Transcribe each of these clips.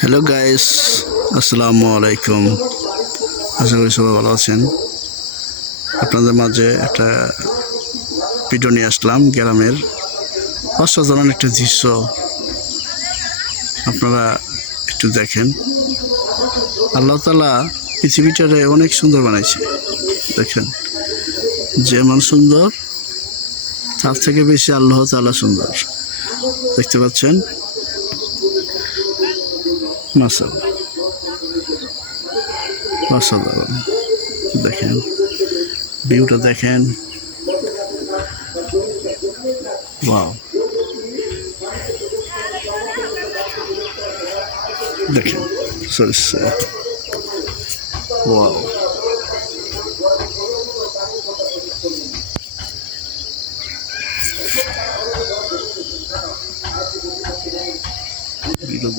Hello guys, আসসালামু আলাইকুম। আশা করি সবাই ভালো আছেন। আপনাদের মাঝে একটা ভিডিও নিয়ে আসলাম গ্রামের অসাধারণ একটা দৃশ্য। আপনারা একটু দেখেন। আল্লাহ তাআলা পৃথিবীটারে অনেক সুন্দর বানাইছে। দেখেন, যেমন সুন্দর তার থেকে বেশি আল্লাহ তাআলা সুন্দর। দেখতে পাচ্ছেন? মাশাআল্লাহ, অসাধারণ। দেখেন, ভিউটা দেখেন। ওয়াও, দেখেন সরিষা। ওয়াও, ভিডিও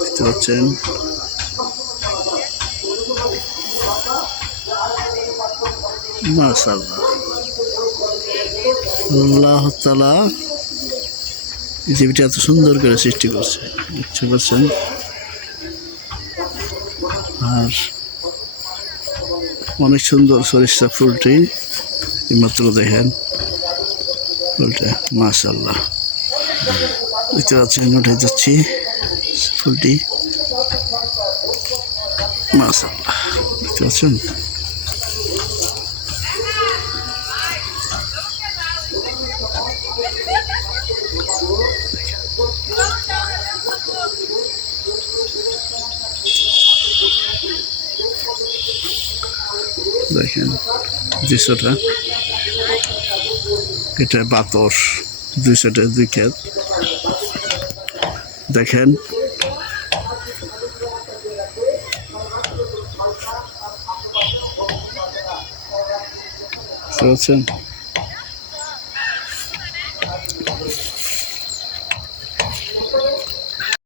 দেখতে পাচ্ছেন? মাশাআল্লাহ, আল্লাহ তাআলা পৃথিবীটা এত সুন্দর করে সৃষ্টি করছে, বুঝতে পারছেন? আর অনেক সুন্দর সরিষা ফুলটি, এইমাত্র দেখেন ফুলটা। মাশাআল্লাহ, দেখতে পাচ্ছেন? উঠে যাচ্ছি ফুলটি। মাশাআল্লাহ, দেখতে পাচ্ছেন? দেখেন দৃশ্যটা, এটা বাতর, দুই সাইডে দুই ক্ষেত। দেখেন, বুঝতে পারছেন?